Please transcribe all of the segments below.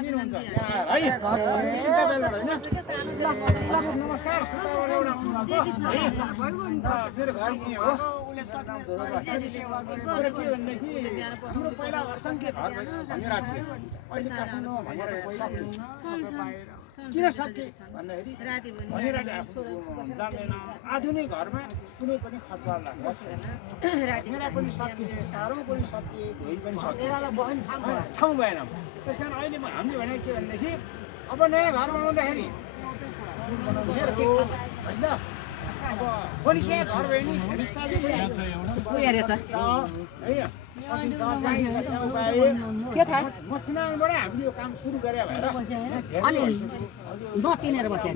दिनुहुन्छ है नमस्कार मेरो घर यहीँ हो के भनेदेखि हाम्रो पहिला असङ्ख्य घर भनिरहेको थियो अहिले काठमाडौँ भनेर किन सके भन्दाखेरि जान्दैन आधुनिक घरमा कुनै पनि खतरा लाग्दैन पनि सकिए साह्रो पनि सकिए धोइ पनि सकिए ठाउँ भएन त्यस कारण अहिले हामीले भने के भनेदेखि अब नयाँ घर बनाउँदाखेरि होइन अब परिचय घर भयो नि के थाहा म चुनावबाटै हामीले यो काम सुरु गरे भएर नचिनेर बस्यो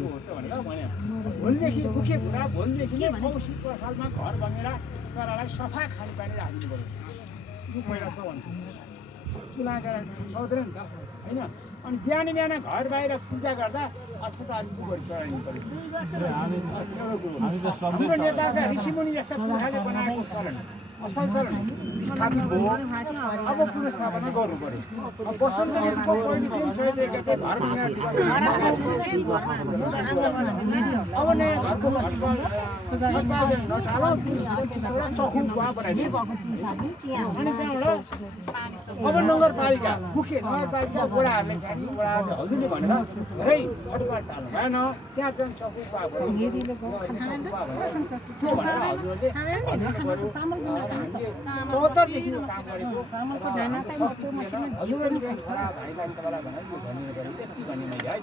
भोलिदेखि मुख्य कुरा भोलिदेखि औषधको सालमा घर बनेर चरालाई सफा खानेपानी राखिदिनु पऱ्यो यो पहिला छ भन्छु चुलाका सौदैन नि त होइन अनि बिहान बिहान घर बाहिर पूजा गर्दा अक्षताहरू बढी चढाइदिनु पऱ्यो हाम्रो नेताका ऋषिमुनि जस्ता पुर्खाले बनाएको चलन असल चलन स्थापित भयो अब पुनर्स्थापना गर्नु पऱ्यो अब बसन्तको पहिलो दिन छोडिदिएका थिए घर अब नयाँ घरको चखु गुवा बनाइदियो अनि त्यहाँबाट अब नगरपालिका मुख्य नगरपालिका वडाहरूले छानी वडाहरूले हजुरले भनेर धेरै अटुवाट टाल्नु भएन त्यहाँ चाहिँ चखु गुवा त्यो भनेर हजुरहरूले 74 देखि काम गरेको हजुरहरूले भाइलाई तपाईँलाई भनेर यो भन्ने गरेको यति भन्ने मैले है